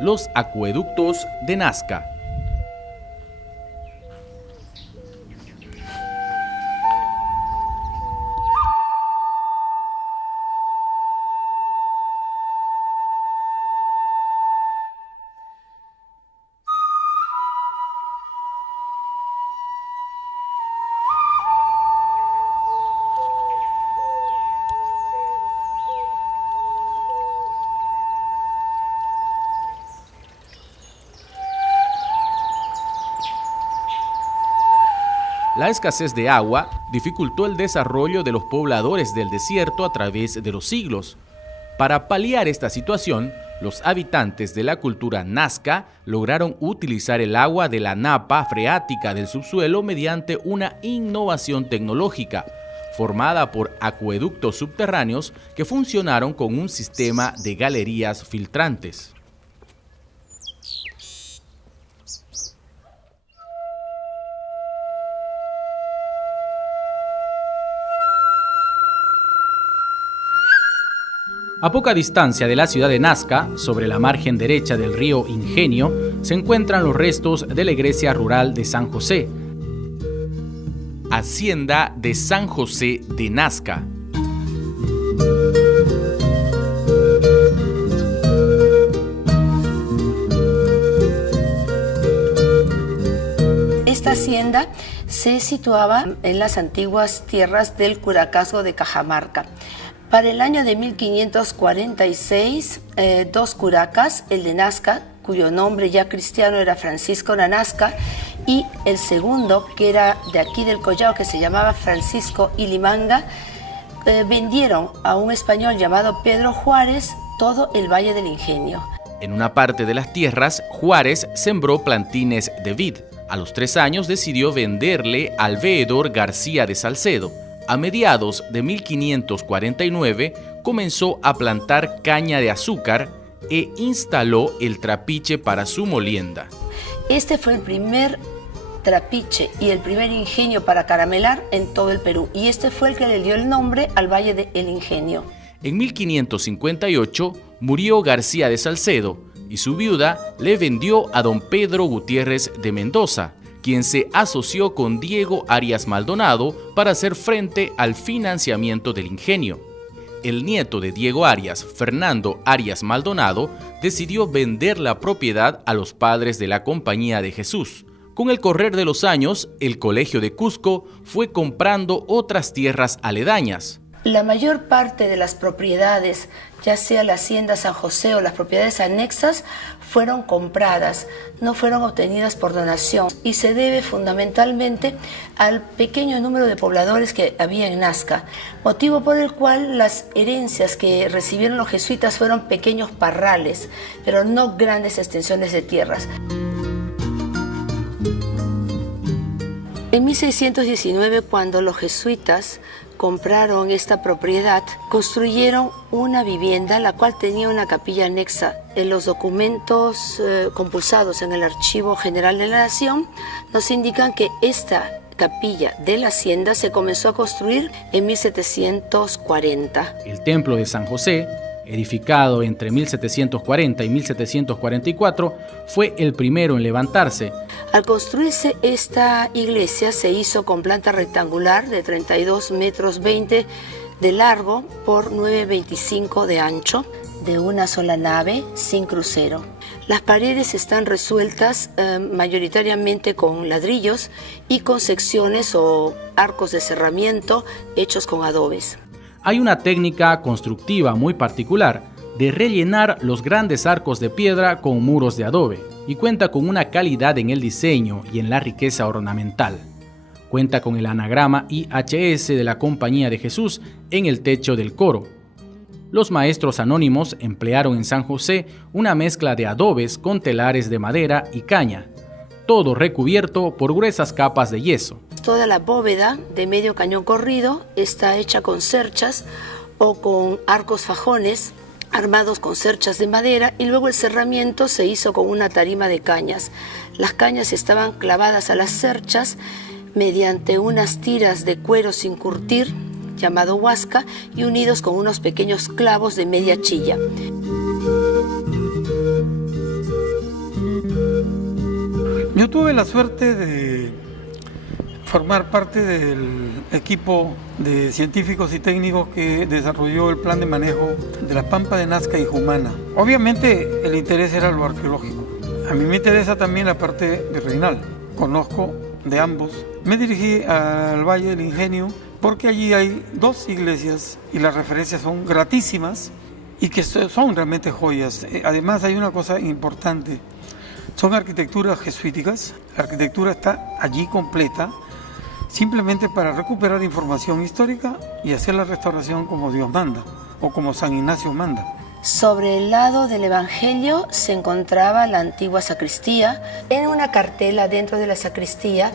los acueductos de Nazca. La escasez de agua dificultó el desarrollo de los pobladores del desierto a través de los siglos. Para paliar esta situación, los habitantes de la cultura nazca lograron utilizar el agua de la napa freática del subsuelo mediante una innovación tecnológica, formada por acueductos subterráneos que funcionaron con un sistema de galerías filtrantes. A poca distancia de la ciudad de Nazca, sobre la margen derecha del río Ingenio, se encuentran los restos de la iglesia rural de San José, Hacienda de San José de Nazca. Esta hacienda se situaba en las antiguas tierras del Curacazgo de Cajamarca. Para el año de 1546, dos curacas, el de Nazca, cuyo nombre ya cristiano era Francisco Nanazca, y el segundo, que era de aquí del Collao, que se llamaba Francisco Ilimanga, vendieron a un español llamado Pedro Juárez todo el Valle del Ingenio. En una parte de las tierras, Juárez sembró plantines de vid. A los 3 años decidió venderle al veedor García de Salcedo. A mediados de 1549 comenzó a plantar caña de azúcar e instaló el trapiche para su molienda. Este fue el primer trapiche y el primer ingenio para caramelar en todo el Perú, y este fue el que le dio el nombre al Valle del Ingenio. En 1558 murió García de Salcedo y su viuda le vendió a don Pedro Gutiérrez de Mendoza, quien se asoció con Diego Arias Maldonado para hacer frente al financiamiento del ingenio. El nieto de Diego Arias, Fernando Arias Maldonado, decidió vender la propiedad a los padres de la Compañía de Jesús. Con el correr de los años, el Colegio de Cusco fue comprando otras tierras aledañas. La mayor parte de las propiedades, ya sea la Hacienda San José o las propiedades anexas, fueron compradas, no fueron obtenidas por donación, y se debe fundamentalmente al pequeño número de pobladores que había en Nazca, motivo por el cual las herencias que recibieron los jesuitas fueron pequeños parrales, pero no grandes extensiones de tierras. En 1619, cuando los jesuitas compraron esta propiedad, construyeron una vivienda la cual tenía una capilla anexa. En los documentos compulsados en el Archivo General de la Nación nos indican que esta capilla de la hacienda se comenzó a construir en 1740. El templo de San José, edificado entre 1740 y 1744, fue el primero en levantarse. Al construirse esta iglesia se hizo con planta rectangular de 32 metros 20 de largo por 9,25 de ancho, de una sola nave, sin crucero. Las paredes están resueltas mayoritariamente con ladrillos y con secciones o arcos de cerramiento hechos con adobes. Hay una técnica constructiva muy particular de rellenar los grandes arcos de piedra con muros de adobe, y cuenta con una calidad en el diseño y en la riqueza ornamental. Cuenta con el anagrama IHS de la Compañía de Jesús en el techo del coro. Los maestros anónimos emplearon en San José una mezcla de adobes con telares de madera y caña, todo recubierto por gruesas capas de yeso. Toda la bóveda de medio cañón corrido está hecha con cerchas o con arcos fajones armados con cerchas de madera, y luego el cerramiento se hizo con una tarima de cañas. Las cañas estaban clavadas a las cerchas mediante unas tiras de cuero sin curtir, llamado huasca, y unidos con unos pequeños clavos de media chilla. Yo tuve la suerte de formar parte del equipo de científicos y técnicos que desarrolló el plan de manejo de la Pampa de Nazca y Jumana. Obviamente el interés era lo arqueológico. A mí me interesa también la parte virreinal. Conozco de ambos. Me dirigí al Valle del Ingenio porque allí hay 2 iglesias y las referencias son gratísimas y que son realmente joyas. Además hay una cosa importante. Son arquitecturas jesuíticas. La arquitectura está allí completa, simplemente para recuperar información histórica y hacer la restauración como Dios manda o como San Ignacio manda. Sobre el lado del Evangelio se encontraba la antigua sacristía. En una cartela dentro de la sacristía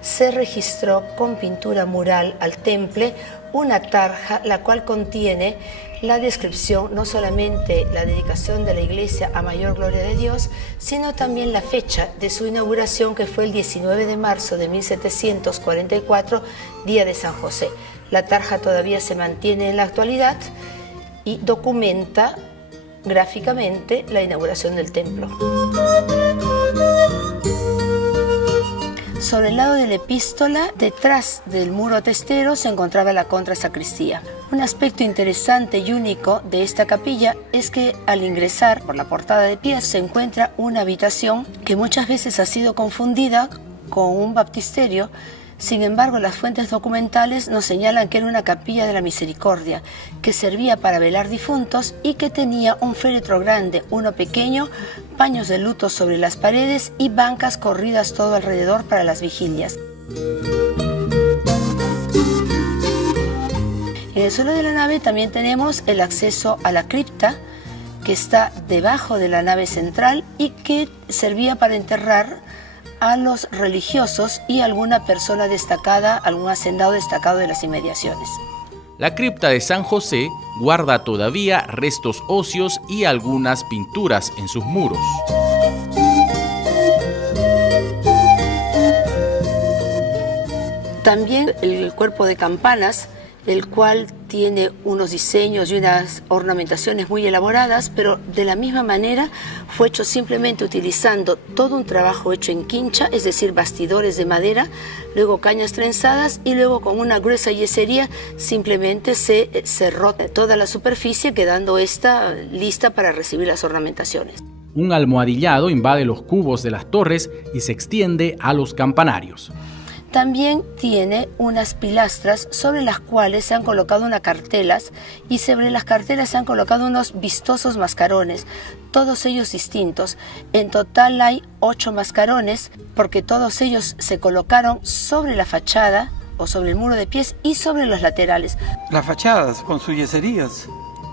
se registró con pintura mural al temple una tarja la cual contiene la descripción, no solamente la dedicación de la iglesia a mayor gloria de Dios, sino también la fecha de su inauguración, que fue el 19 de marzo de 1744, día de San José. La tarja todavía se mantiene en la actualidad y documenta gráficamente la inauguración del templo. Sobre el lado de la epístola, detrás del muro testero, se encontraba la contrasacristía. Un aspecto interesante y único de esta capilla es que al ingresar por la portada de pie se encuentra una habitación que muchas veces ha sido confundida con un baptisterio. Sin embargo, las fuentes documentales nos señalan que era una capilla de la misericordia, que servía para velar difuntos y que tenía un féretro grande, uno pequeño, paños de luto sobre las paredes y bancas corridas todo alrededor para las vigilias. En el suelo de la nave también tenemos el acceso a la cripta, que está debajo de la nave central y que servía para enterrar a los religiosos y alguna persona destacada, algún hacendado destacado de las inmediaciones. La cripta de San José guarda todavía restos óseos y algunas pinturas en sus muros. También el cuerpo de campanas, el cual tiene unos diseños y unas ornamentaciones muy elaboradas, pero de la misma manera fue hecho simplemente utilizando todo un trabajo hecho en quincha, es decir, bastidores de madera, luego cañas trenzadas y luego con una gruesa yesería simplemente se cerró toda la superficie, quedando esta lista para recibir las ornamentaciones. Un almohadillado invade los cubos de las torres y se extiende a los campanarios. También tiene unas pilastras sobre las cuales se han colocado unas cartelas y sobre las cartelas se han colocado unos vistosos mascarones, todos ellos distintos. En total hay 8 mascarones porque todos ellos se colocaron sobre la fachada o sobre el muro de pies y sobre los laterales. Las fachadas con sus yeserías,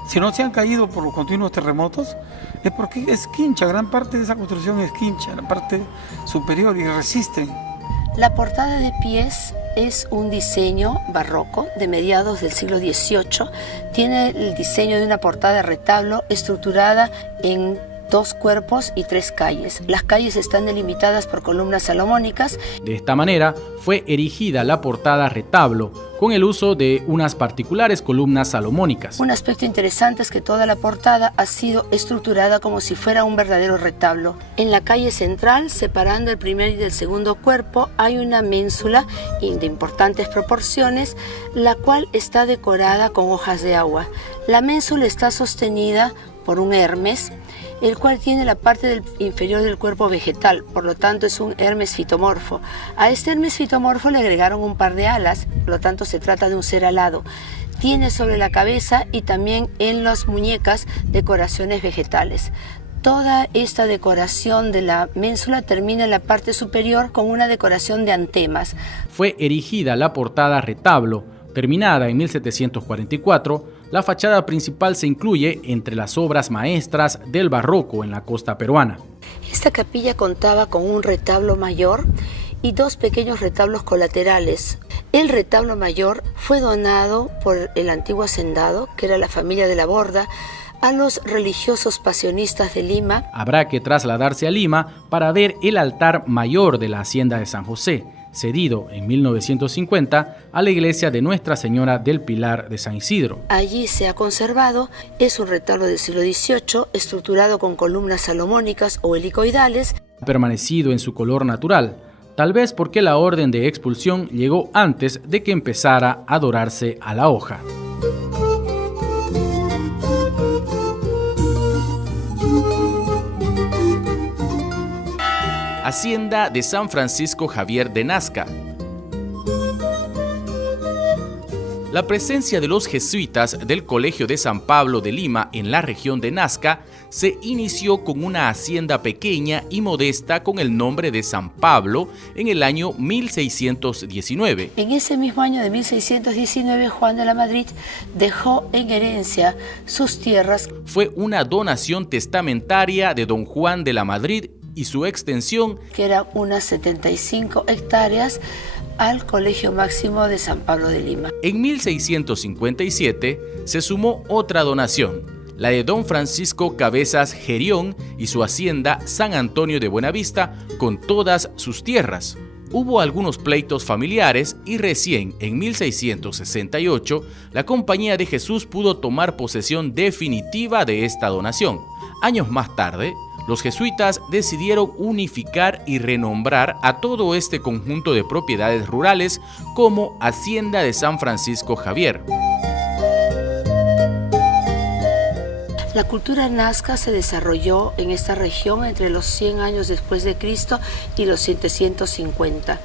si no se han caído por los continuos terremotos, es porque es quincha, gran parte de esa construcción es quincha, la parte superior, y resisten. La portada de pies es un diseño barroco de mediados del siglo XVIII. Tiene el diseño de una portada de retablo estructurada en 2 cuerpos y 3 calles. Las calles están delimitadas por columnas salomónicas. De esta manera fue erigida la portada retablo con el uso de unas particulares columnas salomónicas. Un aspecto interesante es que toda la portada ha sido estructurada como si fuera un verdadero retablo. En la calle central, separando el primer y el segundo cuerpo, hay una ménsula de importantes proporciones, la cual está decorada con hojas de agua. La ménsula está sostenida por un Hermes, el cual tiene la parte inferior del cuerpo vegetal, por lo tanto es un Hermes fitomorfo. A este Hermes fitomorfo le agregaron un par de alas, por lo tanto se trata de un ser alado. Tiene sobre la cabeza y también en las muñecas decoraciones vegetales. Toda esta decoración de la ménsula termina en la parte superior con una decoración de antemas. Fue erigida la portada retablo, terminada en 1744. La fachada principal se incluye entre las obras maestras del barroco en la costa peruana. Esta capilla contaba con un retablo mayor y 2 pequeños retablos colaterales. El retablo mayor fue donado por el antiguo hacendado, que era la familia de la Borda, a los religiosos pasionistas de Lima. Habrá que trasladarse a Lima para ver el altar mayor de la hacienda de San José. cedido en 1950 a la iglesia de Nuestra Señora del Pilar de San Isidro. Allí se ha conservado, es un retablo del siglo XVIII, estructurado con columnas salomónicas o helicoidales. Ha permanecido en su color natural, tal vez porque la orden de expulsión llegó antes de que empezara a dorarse a la hoja. Hacienda de San Francisco Javier de Nazca. La presencia de los jesuitas del Colegio de San Pablo de Lima en la región de Nazca se inició con una hacienda pequeña y modesta con el nombre de San Pablo en el año 1619. En ese mismo año de 1619, Juan de la Madrid dejó en herencia sus tierras. Fue una donación testamentaria de don Juan de la Madrid y su extensión, que eran unas 75 hectáreas, al Colegio Máximo de San Pablo de Lima. En 1657 se sumó otra donación, la de don Francisco Cabezas Gerión y su hacienda San Antonio de Buenavista con todas sus tierras. Hubo algunos pleitos familiares y recién en 1668 la Compañía de Jesús pudo tomar posesión definitiva de esta donación. Años más tarde, los jesuitas decidieron unificar y renombrar a todo este conjunto de propiedades rurales como Hacienda de San Francisco Javier. La cultura nazca se desarrolló en esta región entre los 100 años después de Cristo y los 750.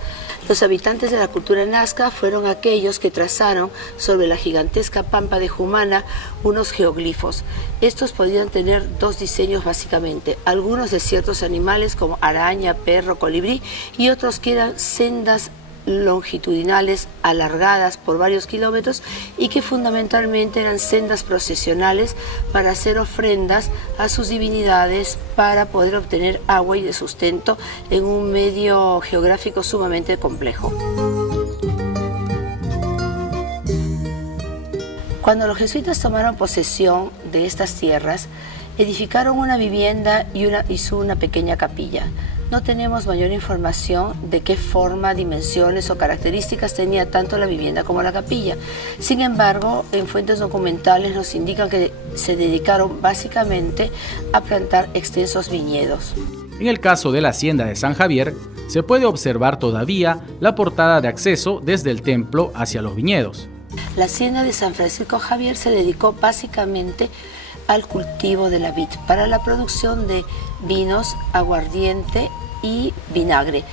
Los habitantes de la cultura nazca fueron aquellos que trazaron sobre la gigantesca pampa de Jumana unos geoglifos. Estos podían tener dos diseños básicamente, algunos de ciertos animales como araña, perro, colibrí, y otros que eran sendas longitudinales alargadas por varios kilómetros y que fundamentalmente eran sendas procesionales para hacer ofrendas a sus divinidades para poder obtener agua y de sustento en un medio geográfico sumamente complejo. Cuando los jesuitas tomaron posesión de estas tierras, edificaron una vivienda y hizo una pequeña capilla. No tenemos mayor información de qué forma, dimensiones o características tenía tanto la vivienda como la capilla. Sin embargo, en fuentes documentales nos indican que se dedicaron básicamente a plantar extensos viñedos. En el caso de la hacienda de San Javier, se puede observar todavía la portada de acceso desde el templo hacia los viñedos. La hacienda de San Francisco Javier se dedicó básicamente al cultivo de la vid para la producción de vinos, aguardiente y vinagre.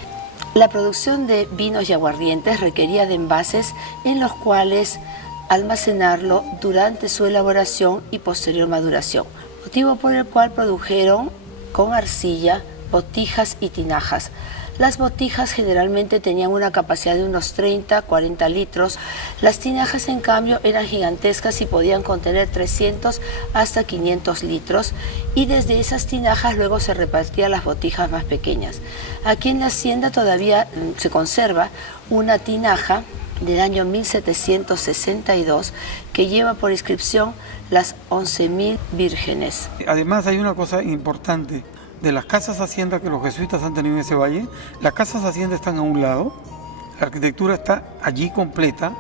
La producción de vinos y aguardientes requería de envases en los cuales almacenarlo durante su elaboración y posterior maduración, motivo por el cual produjeron con arcilla botijas y tinajas. Las botijas generalmente tenían una capacidad de unos 30-40 litros. Las tinajas, en cambio, eran gigantescas y podían contener 300 hasta 500 litros. Y desde esas tinajas luego se repartían las botijas más pequeñas. Aquí en la hacienda todavía se conserva una tinaja del año 1762 que lleva por inscripción las 11.000 vírgenes. Además hay una cosa importante. De las casas hacienda que los jesuitas han tenido en ese valle, las casas hacienda están a un lado, la arquitectura está allí completa.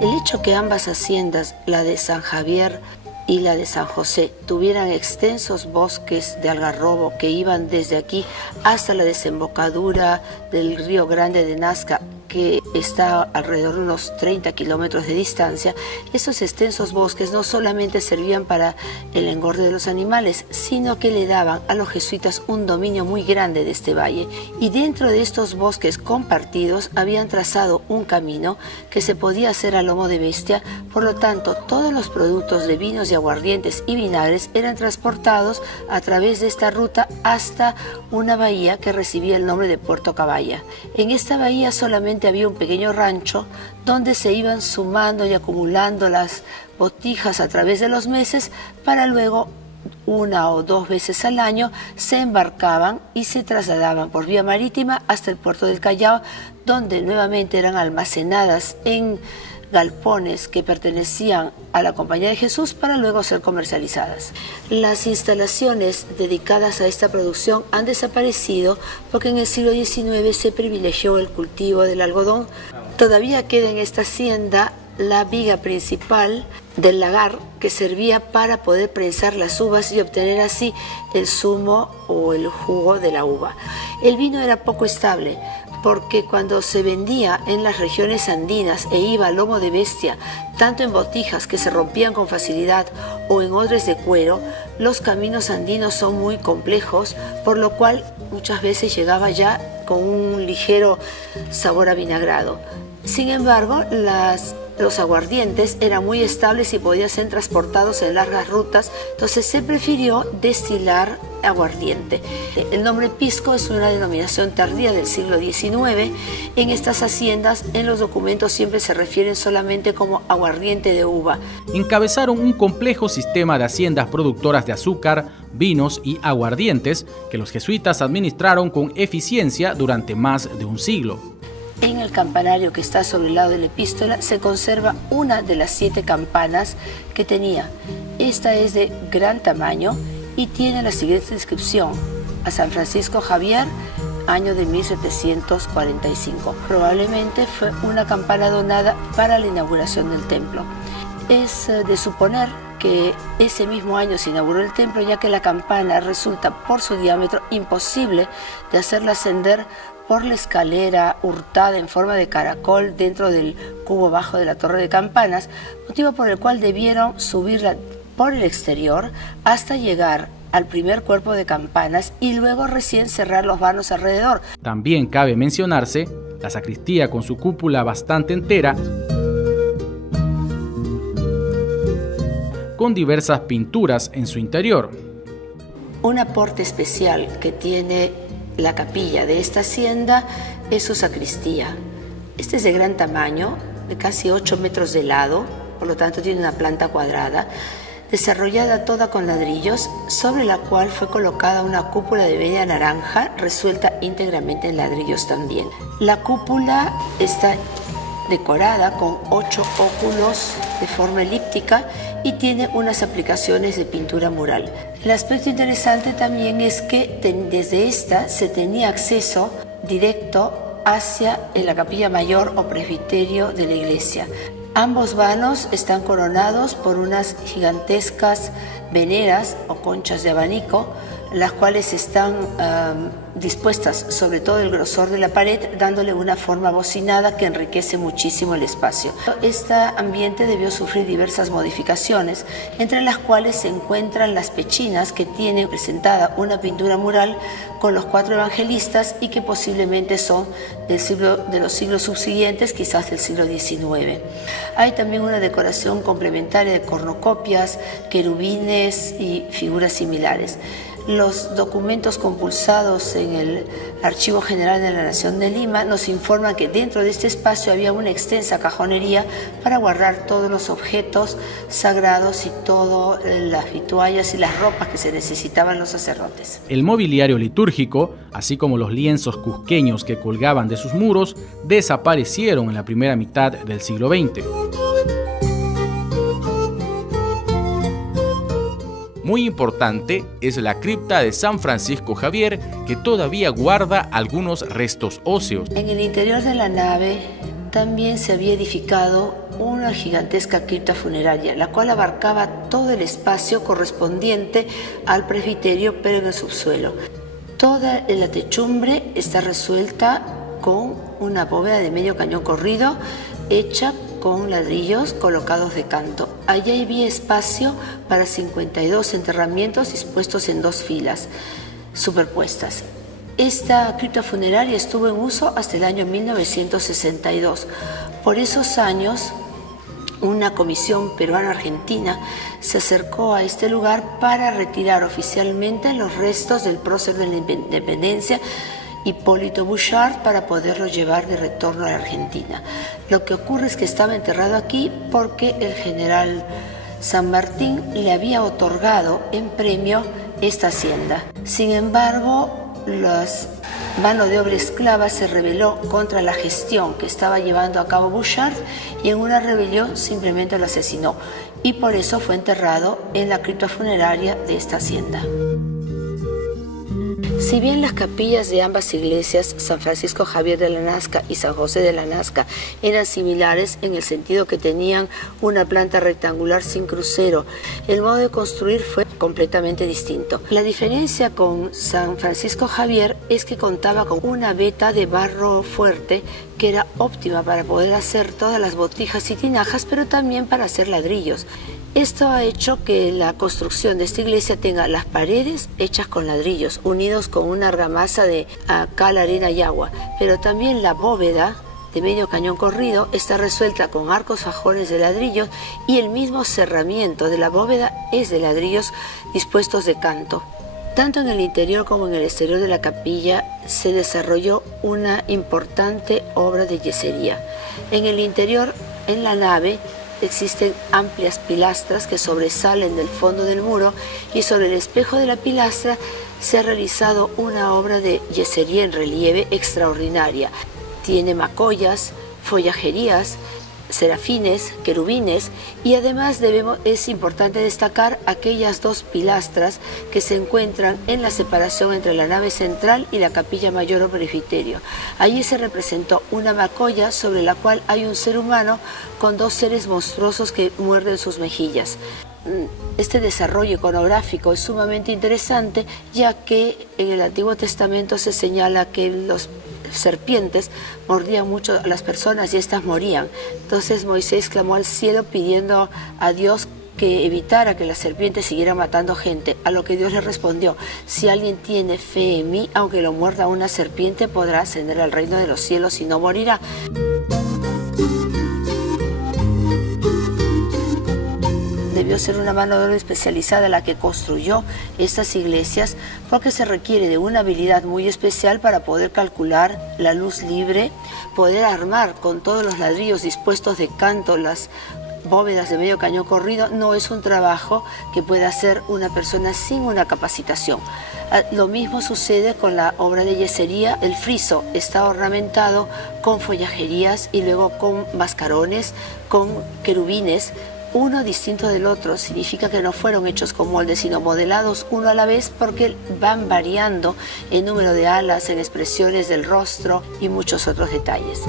El hecho que ambas haciendas, la de San Javier y la de San José, tuvieran extensos bosques de algarrobo que iban desde aquí hasta la desembocadura del río Grande de Nazca, que está alrededor de unos 30 kilómetros de distancia, esos extensos bosques no solamente servían para el engorde de los animales, sino que le daban a los jesuitas un dominio muy grande de este valle. Y dentro de estos bosques compartidos habían trazado un camino que se podía hacer a lomo de bestia, por lo tanto todos los productos de vinos y aguardientes y vinagres eran transportados a través de esta ruta hasta una bahía que recibía el nombre de Puerto Caballa. En esta bahía solamente había un pequeño rancho donde se iban sumando y acumulando las botijas a través de los meses para luego una o dos veces al año, se embarcaban y se trasladaban por vía marítima hasta el puerto del Callao, donde nuevamente eran almacenadas en galpones que pertenecían a la Compañía de Jesús para luego ser comercializadas. Las instalaciones dedicadas a esta producción han desaparecido porque en el siglo XIX se privilegió el cultivo del algodón. Todavía queda en esta hacienda la viga principal del lagar que servía para poder prensar las uvas y obtener así el zumo o el jugo de la uva. El vino era poco estable, porque cuando se vendía en las regiones andinas e iba a lomo de bestia, tanto en botijas que se rompían con facilidad o en odres de cuero, los caminos andinos son muy complejos, por lo cual muchas veces llegaba ya con un ligero sabor avinagrado. Sin embargo, los aguardientes eran muy estables y podían ser transportados en largas rutas, entonces se prefirió destilar aguardiente. El nombre pisco es una denominación tardía del siglo XIX. En estas haciendas, en los documentos siempre se refieren solamente como aguardiente de uva. Encabezaron un complejo sistema de haciendas productoras de azúcar, vinos y aguardientes que los jesuitas administraron con eficiencia durante más de un siglo. En el campanario que está sobre el lado de la epístola se conserva una de las 7 campanas que tenía. Esta es de gran tamaño y tiene la siguiente descripción: a San Francisco Javier, año de 1745. Probablemente fue una campana donada para la inauguración del templo. Es de suponer que ese mismo año se inauguró el templo, ya que la campana resulta por su diámetro imposible de hacerla ascender por la escalera hurtada en forma de caracol dentro del cubo bajo de la torre de campanas, motivo por el cual debieron subirla por el exterior hasta llegar al primer cuerpo de campanas y luego recién cerrar los vanos alrededor. También cabe mencionarse la sacristía con su cúpula bastante entera, con diversas pinturas en su interior. Un aporte especial que tiene la capilla de esta hacienda es su sacristía. Este es de gran tamaño, de casi 8 metros de lado, por lo tanto tiene una planta cuadrada, desarrollada toda con ladrillos, sobre la cual fue colocada una cúpula de media naranja, resuelta íntegramente en ladrillos también. La cúpula está decorada con 8 óculos de forma elíptica y tiene unas aplicaciones de pintura mural. El aspecto interesante también es que desde esta se tenía acceso directo hacia la capilla mayor o presbiterio de la iglesia. Ambos vanos están coronados por unas gigantescas veneras o conchas de abanico, las cuales están dispuestas sobre todo el grosor de la pared, dándole una forma bocinada que enriquece muchísimo el espacio. Este ambiente debió sufrir diversas modificaciones, entre las cuales se encuentran las pechinas, que tienen presentada una pintura mural con los 4 evangelistas y que posiblemente son de los siglos subsiguientes, quizás del siglo XIX. Hay también una decoración complementaria de cornucopias, querubines y figuras similares. Los documentos compulsados en el Archivo General de la Nación de Lima nos informan que dentro de este espacio había una extensa cajonería para guardar todos los objetos sagrados y todas las vituallas y las ropas que se necesitaban los sacerdotes. El mobiliario litúrgico, así como los lienzos cusqueños que colgaban de sus muros, desaparecieron en la primera mitad del siglo XX. Muy importante es la cripta de San Francisco Javier, que todavía guarda algunos restos óseos. En el interior de la nave también se había edificado una gigantesca cripta funeraria, la cual abarcaba todo el espacio correspondiente al presbiterio, pero en el subsuelo. Toda la techumbre está resuelta con una bóveda de medio cañón corrido, hecha con ladrillos colocados de canto. Allí había espacio para 52 enterramientos dispuestos en 2 filas superpuestas. Esta cripta funeraria estuvo en uso hasta el año 1962. Por esos años, una comisión peruano-argentina se acercó a este lugar para retirar oficialmente los restos del prócer de la independencia, Hipólito Bouchard, para poderlo llevar de retorno a la Argentina. Lo que ocurre es que estaba enterrado aquí porque el general San Martín le había otorgado en premio esta hacienda. Sin embargo, la mano de obra esclava se rebeló contra la gestión que estaba llevando a cabo Bouchard y en una rebelión simplemente lo asesinó, y por eso fue enterrado en la cripta funeraria de esta hacienda. Si bien las capillas de ambas iglesias, San Francisco Javier de la Nazca y San José de la Nazca, eran similares en el sentido que tenían una planta rectangular sin crucero, el modo de construir fue completamente distinto. La diferencia con San Francisco Javier es que contaba con una veta de barro fuerte que era óptima para poder hacer todas las botijas y tinajas, pero también para hacer ladrillos. Esto ha hecho que la construcción de esta iglesia tenga las paredes hechas con ladrillos, unidos con una argamasa de cal, arena y agua, pero también la bóveda de medio cañón corrido está resuelta con arcos fajones de ladrillos y el mismo cerramiento de la bóveda es de ladrillos dispuestos de canto. Tanto en el interior como en el exterior de la capilla se desarrolló una importante obra de yesería. En el interior, en la nave, existen amplias pilastras que sobresalen del fondo del muro y sobre el espejo de la pilastra se ha realizado una obra de yesería en relieve extraordinaria. Tiene macollas, follajerías, serafines, querubines y además es importante destacar aquellas dos pilastras que se encuentran en la separación entre la nave central y la capilla mayor o presbiterio. Allí se representó una macolla sobre la cual hay un ser humano con dos seres monstruosos que muerden sus mejillas. Este desarrollo iconográfico es sumamente interesante, ya que en el Antiguo Testamento se señala que los serpientes mordían mucho a las personas y éstas morían. Entonces Moisés clamó al cielo pidiendo a Dios que evitara que las serpientes siguieran matando gente, a lo que Dios le respondió: si alguien tiene fe en mí, aunque lo muerda una serpiente, podrá ascender al reino de los cielos y no morirá. Debió ser una mano de obra especializada la que construyó estas iglesias, porque se requiere de una habilidad muy especial para poder calcular la luz libre, poder armar con todos los ladrillos dispuestos de canto las bóvedas de medio cañón corrido. No es un trabajo que pueda hacer una persona sin una capacitación. Lo mismo sucede con la obra de yesería. El friso está ornamentado con follajerías y luego con mascarones, con querubines, uno distinto del otro. Significa que no fueron hechos con moldes, sino modelados uno a la vez, porque van variando en número de alas, en expresiones del rostro y muchos otros detalles.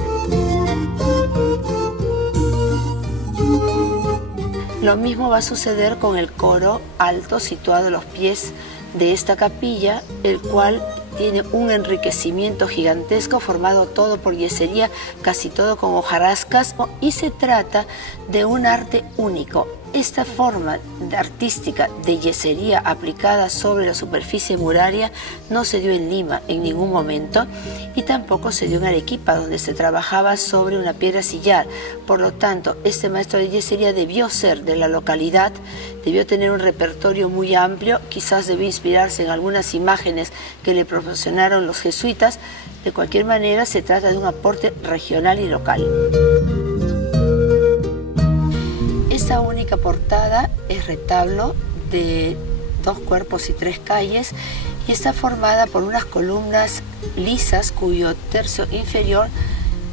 Lo mismo va a suceder con el coro alto situado a los pies de esta capilla, el cual tiene un enriquecimiento gigantesco formado todo por yesería, casi todo con hojarascas, y se trata de un arte único. Esta forma artística de yesería aplicada sobre la superficie muraria no se dio en Lima en ningún momento, y tampoco se dio en Arequipa, donde se trabajaba sobre una piedra sillar. Por lo tanto, este maestro de yesería debió ser de la localidad, debió tener un repertorio muy amplio, quizás debió inspirarse en algunas imágenes que le proporcionaron los jesuitas. De cualquier manera, se trata de un aporte regional y local. Esta única portada es retablo de 2 cuerpos y 3 calles y está formada por unas columnas lisas cuyo tercio inferior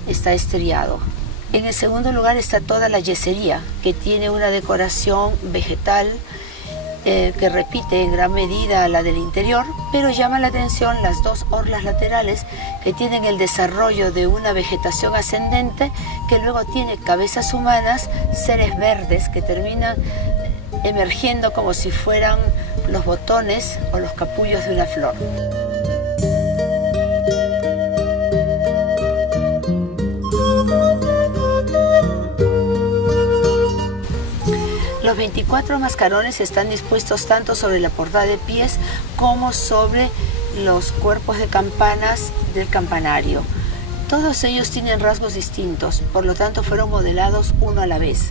está estriado. En el segundo lugar está toda la yesería, que tiene una decoración vegetal que repite en gran medida la del interior, pero llama la atención las 2 orlas laterales que tienen el desarrollo de una vegetación ascendente, que luego tiene cabezas humanas, seres verdes que terminan emergiendo como si fueran los botones o los capullos de una flor. Los 24 mascarones están dispuestos tanto sobre la portada de pies como sobre los cuerpos de campanas del campanario. Todos ellos tienen rasgos distintos, por lo tanto fueron modelados uno a la vez.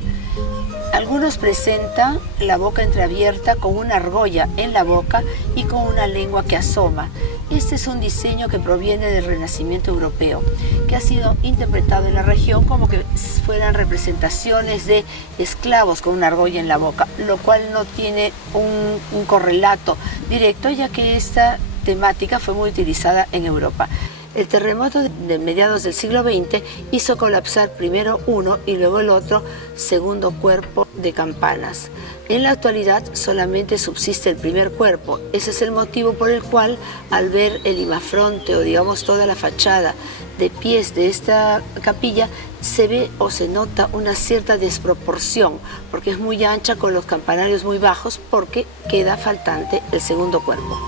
Algunos presentan la boca entreabierta con una argolla en la boca y con una lengua que asoma. Este es un diseño que proviene del Renacimiento europeo, que ha sido interpretado en la región como que fueran representaciones de esclavos con una argolla en la boca, lo cual no tiene un correlato directo, ya que esta temática fue muy utilizada en Europa. El terremoto de mediados del siglo XX hizo colapsar primero uno y luego el otro segundo cuerpo de campanas. En la actualidad solamente subsiste el primer cuerpo. Ese es el motivo por el cual al ver el imafronte o digamos toda la fachada de pies de esta capilla se ve o se nota una cierta desproporción porque es muy ancha con los campanarios muy bajos porque queda faltante el segundo cuerpo.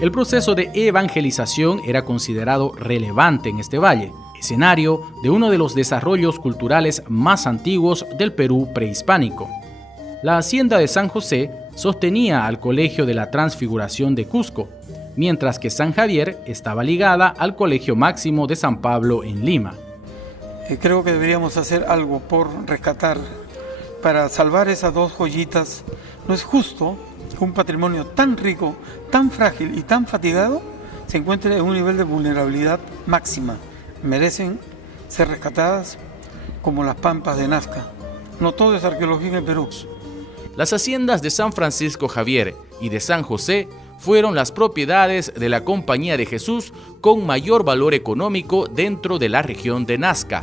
El proceso de evangelización era considerado relevante en este valle, escenario de uno de los desarrollos culturales más antiguos del Perú prehispánico. La hacienda de San José sostenía al Colegio de la Transfiguración de Cusco, mientras que San Javier estaba ligada al Colegio Máximo de San Pablo en Lima. Creo que deberíamos hacer algo por rescatar, para salvar esas dos joyitas. No es justo que un patrimonio tan rico, tan frágil y tan fatigado se encuentre en un nivel de vulnerabilidad máxima. Merecen ser rescatadas como las pampas de Nazca. No todo es arqueología en el Perú. Las haciendas de San Francisco Javier y de San José fueron las propiedades de la Compañía de Jesús con mayor valor económico dentro de la región de Nazca.